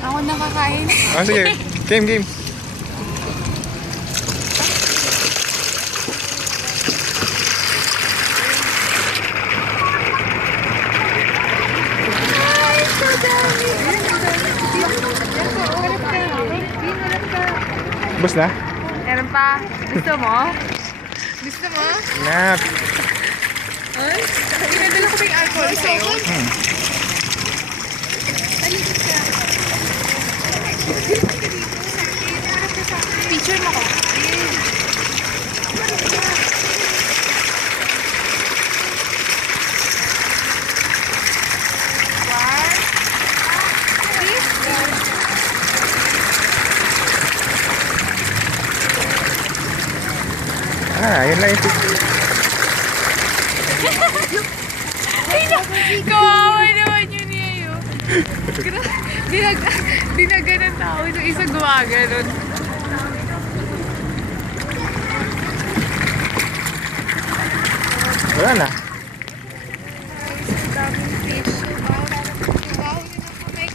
Ako nakakain. Ah, sige. Game, game. Ay, so dami. Bus na? Meron pa. Gusto mo? Gusto mo? Nap. Ay, pinadala ko ba yung alcohol sa'yo? Picture mo ko. Ah, yun lang yung picture. Kawawa naman yun niya yun. Dinaga ng tao. Yung isa gumaganon. Wala na. Daming fish.